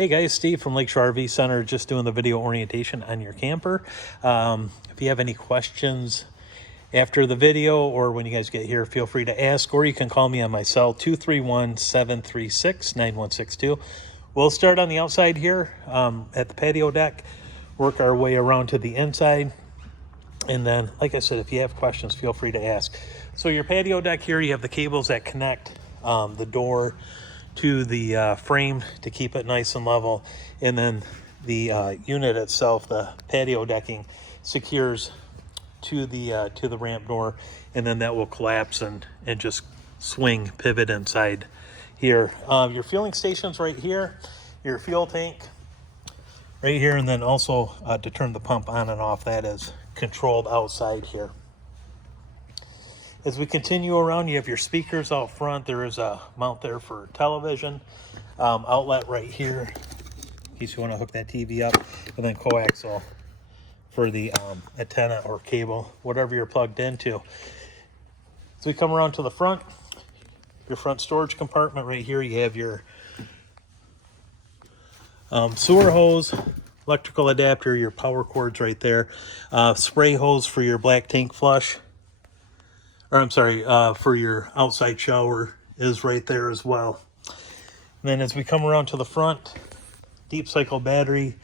Hey guys, Steve from Lakeshore RV Center, just doing the video orientation on your camper. If you have any questions after the video or when you guys get here, feel free to ask, or you can call me on my cell, 231-736-9162. We'll start on the outside here at the patio deck, work our way around to the inside. And then, like I said, if you have questions, feel free to ask. So your patio deck here, you have the cables that connect the door to the frame to keep it nice and level, and then the unit itself, the patio decking, secures to the ramp door, and then that will collapse and just swing, pivot inside here. Your fueling station's right here, your fuel tank right here, and then also to turn the pump on and off, that is controlled outside here. As we continue around, you have your speakers out front. There is a mount there for television, outlet right here in case you want to hook that TV up, and then coaxial for the antenna or cable, whatever you're plugged into. As we come around to the front, your front storage compartment right here, you have your sewer hose, electrical adapter, your power cords right there, spray hose for your black tank flush. Or I'm sorry, for your outside shower is right there as well. And then as we come around to the front, deep cycle battery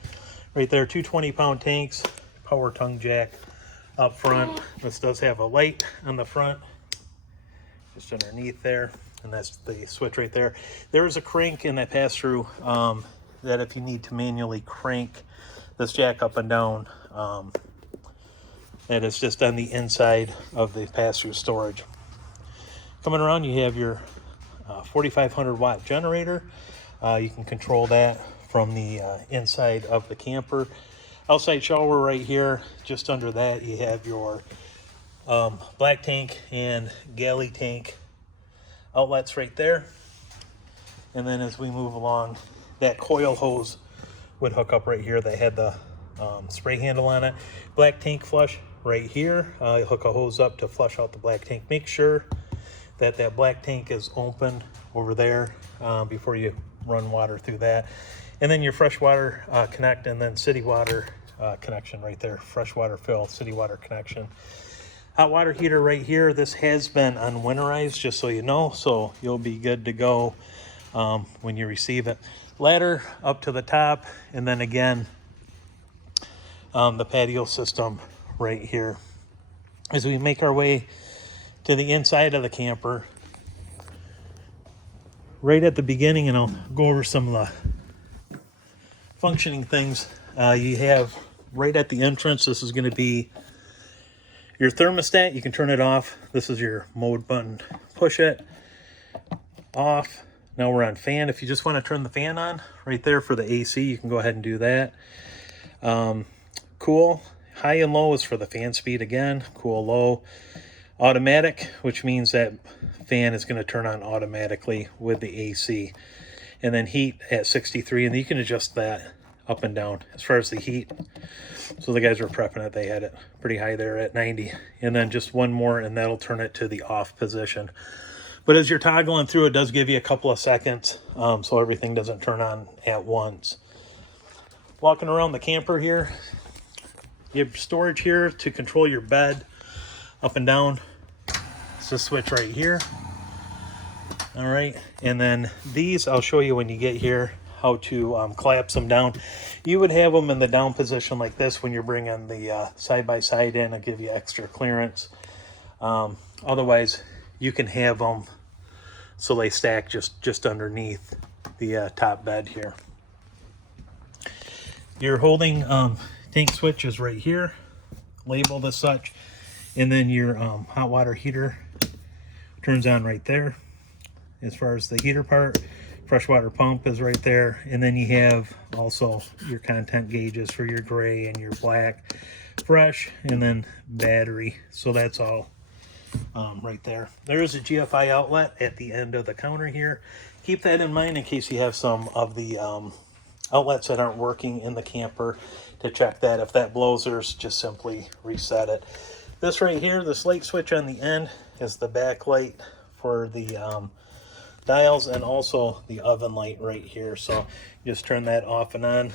right there, 220-pound tanks, power tongue jack up front. This does have a light on the front, just underneath there, and that's the switch right there. There is a crank in that pass-through that if you need to manually crank this jack up and down, that is just on the inside of the pass-through storage. Coming around, you have your 4,500 watt generator. You can control that from the inside of the camper. Outside shower right here, just under that, you have your black tank and galley tank outlets right there. And then as we move along, that coil hose would hook up right here. They had the spray handle on it. Black tank flush right here. You hook a hose up to flush out the black tank. Make sure that that black tank is open over there before you run water through that. And then your freshwater connect, and then city water connection right there. Freshwater fill, city water connection. Hot water heater right here. This has been unwinterized, just so you know, so you'll be good to go when you receive it. Ladder up to the top, and then again, the patio system right here. As we make our way to the inside of the camper, right at the beginning, and I'll go over some of the functioning things, you have right at the entrance, this is going to be your thermostat. You can turn it off. This is your mode button. Push it off. Now we're on fan. If you just want to turn the fan on right there for the AC, you can go ahead and do that. Cool, high and low is for the fan speed again. Cool, low. Automatic, which means that fan is going to turn on automatically with the AC. And then heat at 63, and you can adjust that up and down as far as the heat. So the guys were prepping it, they had it pretty high there at 90. And then just one more, and that'll turn it to the off position. But as you're toggling through, it does give you a couple of seconds, so everything doesn't turn on at once. Walking around the camper here, you have storage here to control your bed up and down. It's a switch right here. All right, and then these I'll show you when you get here how to collapse them down. You would have them in the down position like this when you're bringing the side-by-side in. I'll give you extra clearance. Otherwise, you can have them so they stack just underneath the top bed here. Your holding tank switch is right here, labeled as such, and then your hot water heater turns on right there. As far as the heater part, freshwater pump is right there, and then you have also your content gauges for your gray and your black, fresh, and then battery. So that's all right there. There is a GFI outlet at the end of the counter here. Keep that in mind in case you have some of the outlets that aren't working in the camper, to check that. If that blows, there's just simply reset it. This right here, this light switch on the end, is the backlight for the dials, and also the oven light right here. So just turn that off and on.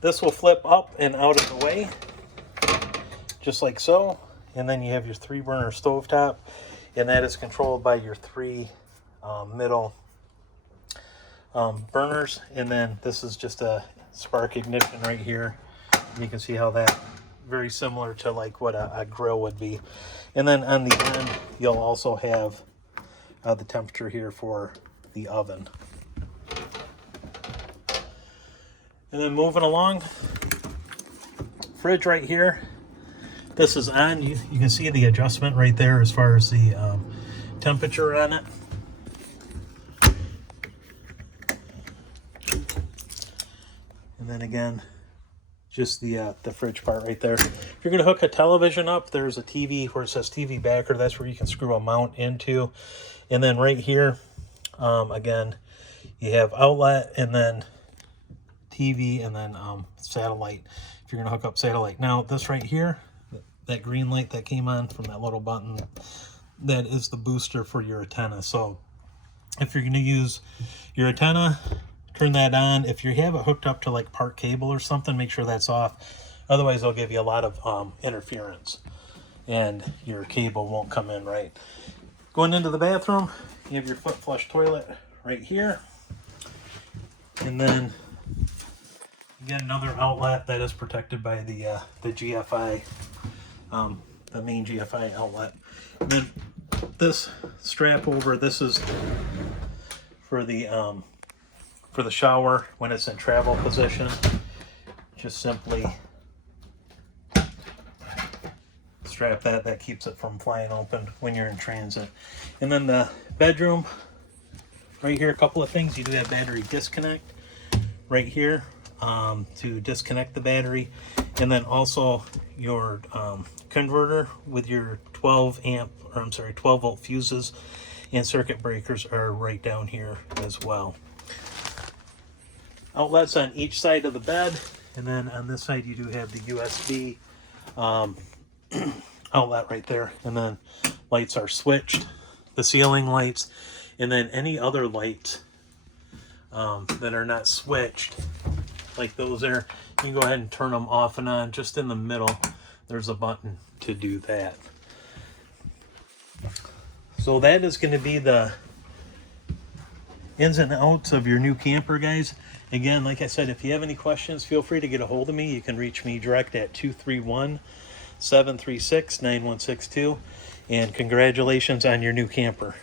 This will flip up and out of the way, just like so. And then you have your 3-burner stovetop, and that is controlled by your 3 middle burners. And then this is just a spark ignition right here. You can see how that very similar to like what a grill would be. And then on the end, you'll also have the temperature here for the oven. And then moving along, fridge right here. This is on. You can see the adjustment right there as far as the temperature on it. And then again, just the fridge part right there. If you're going to hook a television up, there's a TV where it says TV backer. That's where you can screw a mount into. And then right here, again, you have outlet and then TV and then satellite, if you're going to hook up satellite. Now, this right here, that green light that came on from that little button, that is the booster for your antenna. So if you're going to use your antenna, turn that on. If you have it hooked up to like park cable or something, make sure that's off. Otherwise, they'll give you a lot of interference and your cable won't come in right. Going into the bathroom, you have your foot flush toilet right here. And then, again, another outlet that is protected by the GFI, the main GFI outlet. And then this strap over, this is for the shower when it's in travel position. Just simply strap that keeps it from flying open when you're in transit. And then the bedroom, right here, a couple of things. You do have battery disconnect right here to disconnect the battery, and then also your converter with your 12 volt fuses and circuit breakers are right down here as well. Outlets on each side of the bed, and then on this side you do have the USB outlet right there. And then lights are switched, the ceiling lights, and then any other lights that are not switched, like those there, you can go ahead and turn them off and on. Just in the middle, there's a button to do that. So that is going to be the ins and outs of your new camper, guys. Again, like I said, if you have any questions, feel free to get a hold of me. You can reach me direct at 231-736-9162. And congratulations on your new camper.